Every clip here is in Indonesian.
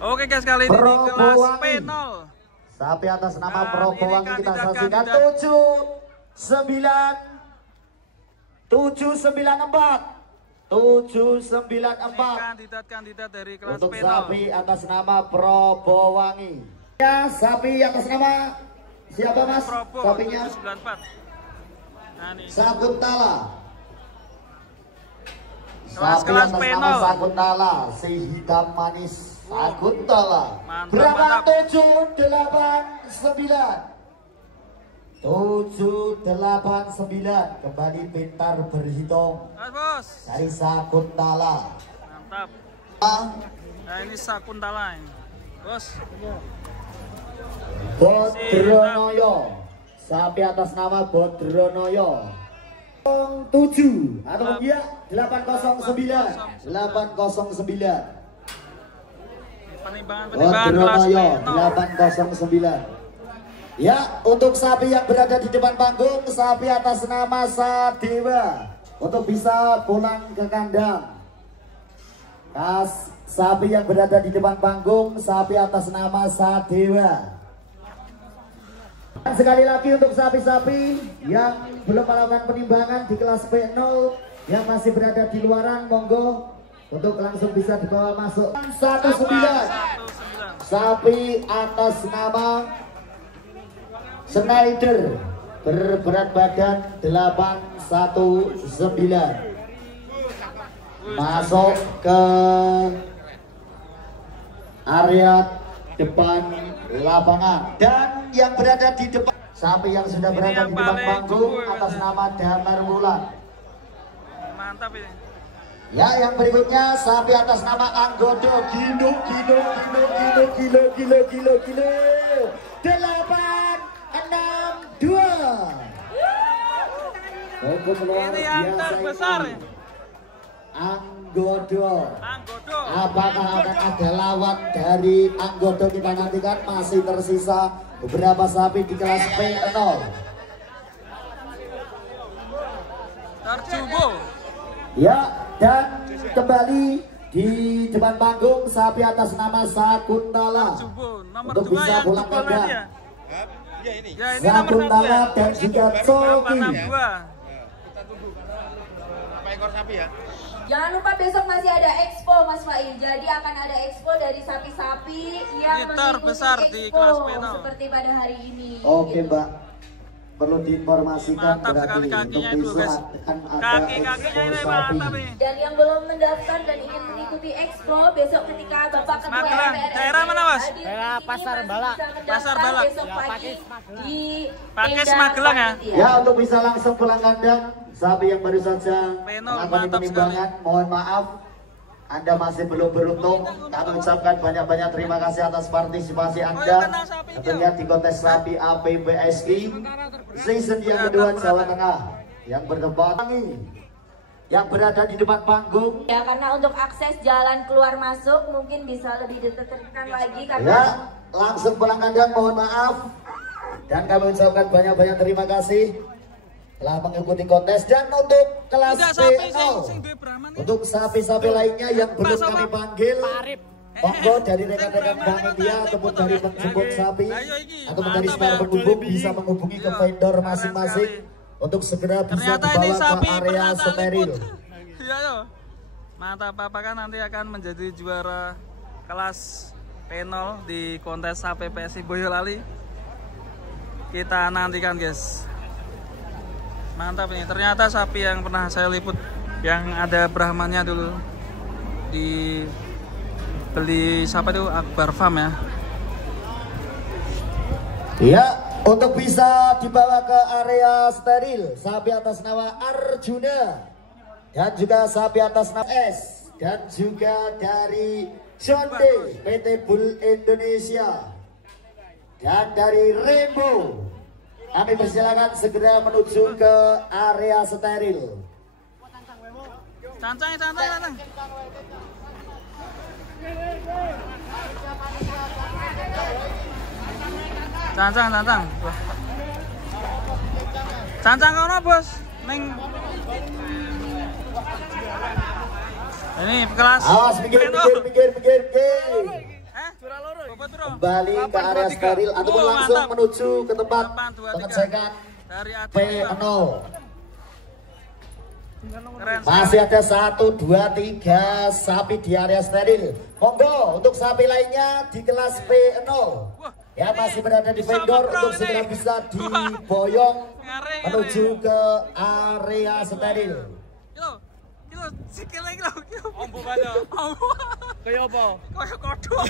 Oke guys, kali ini di kelas P0. Sapi atas nama Dan Probowangi kita saksikan 794 Kandidat dari kelas untuk P0. sapi atas nama Probowangi. Ya, sapi atas nama siapa mas? Probo, sapinya 794. Nah, nih. Sakuntala. Kelas Sapi atas P0. nama Sakuntala, si hitam manis Sakuntala. Berapa? Mantap. 789 kembali pintar berhitung Mas bos. dari Sakuntala. Mantap. Nah ini Sakuntala ini. Bos. Bodronoyo, sapi atas nama Bodronoyo 7 atau ya 809 Penimbangan kelas Bodronoyo P0. 809. Ya, untuk sapi yang berada di depan panggung, sapi atas nama Sadewa untuk bisa pulang ke kandang. Sapi yang berada di depan panggung, sapi atas nama Sadewa. Dan sekali lagi untuk sapi-sapi yang belum melakukan penimbangan di kelas P0 yang masih berada di luaran, monggo untuk langsung bisa dibawa masuk. 19 sapi atas nama Schneider berberat badan 819 masuk ke area depan lapangan. Dan yang berada di depan, sapi yang sudah berada di depan panggung atas nama Damar Wulan. Mantap ini. Ya, yang berikutnya sapi atas nama Anggodo. Gilo 862. Ini yang terbesar ya. Anggodo. Apakah akan ada lawan dari Anggodo? Kita nantikan. Masih tersisa beberapa sapi di kelas P0. Tarjubo. Ya, dan kembali di depan panggung sapi atas nama Sakuntala untuk bisa pulang kandang. Ya, ini Sakuntala dan juga Coki. Ekor sapi ya. Jangan lupa besok masih ada expo Mas Fai. Jadi akan ada expo dari sapi-sapi yang terbesar mengikuti di kelas expo P0 seperti pada hari ini. Oke Mbak, perlu diinformasikan Mantap sekali kakinya itu guys. Kakinya ini mantap nih. Dan yang belum mendaftar dan ingin mengikuti expo besok ketika Bapak Ketua Magelang. MPR Daerah mana, Mas? Daerah Pasar Balak. Pasar Balak. Besok pagi di Pakis tenda Magelang ya? panitia. Ya, untuk bisa langsung pulang kandang, sapi yang baru saja P0, melakukan mantap penimbangan, mohon maaf Anda masih belum beruntung. Kami ucapkan banyak-banyak terima kasih atas partisipasi Anda tentunya di kontes sapi APBSI season yang kedua Jawa Tengah yang berdebat yang berada di depan panggung. Ya, karena untuk akses jalan keluar masuk mungkin bisa lebih ditekan lagi karena Ya, langsung pulang kandang, mohon maaf. Dan kami ucapkan banyak-banyak terima kasih telah mengikuti kontes. Dan untuk kelas P0, untuk sapi-sapi lainnya yang belum kami panggil, monggo dari rekan-rekan panitia ataupun dari penjemput sapi ataupun dari spare penghubung bisa menghubungi ke vendor masing-masing untuk segera bisa dibawa ke area steril. Iya yo. Mantap, apakah nanti akan menjadi juara kelas P0 di kontes sapi PSI Boyolali? Kita nantikan guys. Mantap ini, ternyata sapi yang pernah saya liput yang ada Brahmannya dulu dibeli siapa itu Akbar Farm ya. Ya, untuk bisa dibawa ke area steril, sapi atas nama Arjuna dan juga sapi atas nama S dan juga dari Jonde PT Bull Indonesia dan dari Rainbow. Kami persilakan segera menuju ke area steril. Cancang. Cancang kono bos, neng. Ini kelas. Awas, pikir. Hah? kembali ke area steril ataupun langsung menuju ke tempat pengecekan P0. Masih ada 1, 2, 3 sapi di area steril. Monggo untuk sapi lainnya di kelas P0 yang masih berada di vendor untuk segera bisa diboyong menuju ke area steril. Sikile iki lho. Ombo banyak. Kaya apa? Kaya kodok.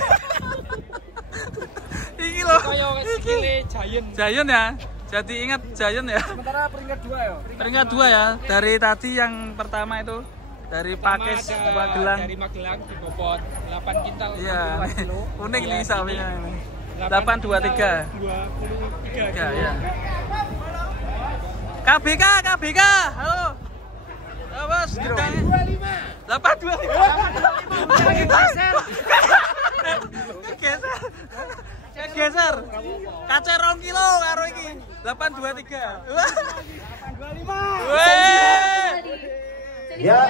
Iki lho. Kaya sikile Giant. Giant ya. Jadi ingat Giant ya. Sementara peringkat 2 ya. Peringkat 2 ya. Dari tadi yang pertama itu dari Pakis Magelang. Dari Magelang di Bobot 8 kintal. Iya. Unik nih sapinya ini. 823. 23 ya. KBK. Halo. Bos, gendang 825. Geser. Kace 2 kilo karo iki. 823. 825. Ya.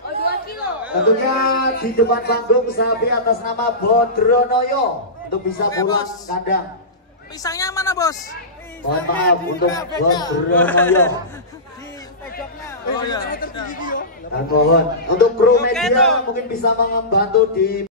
Oh, 2 kilo. Tentunya di depan panggung sapi atas nama Bodronoyo untuk bisa pulang kandang. Pisangnya mana, Bos? Mohon maaf untuk Bodronoyo. Oh iya. Dan mohon untuk kru media mungkin bisa membantu di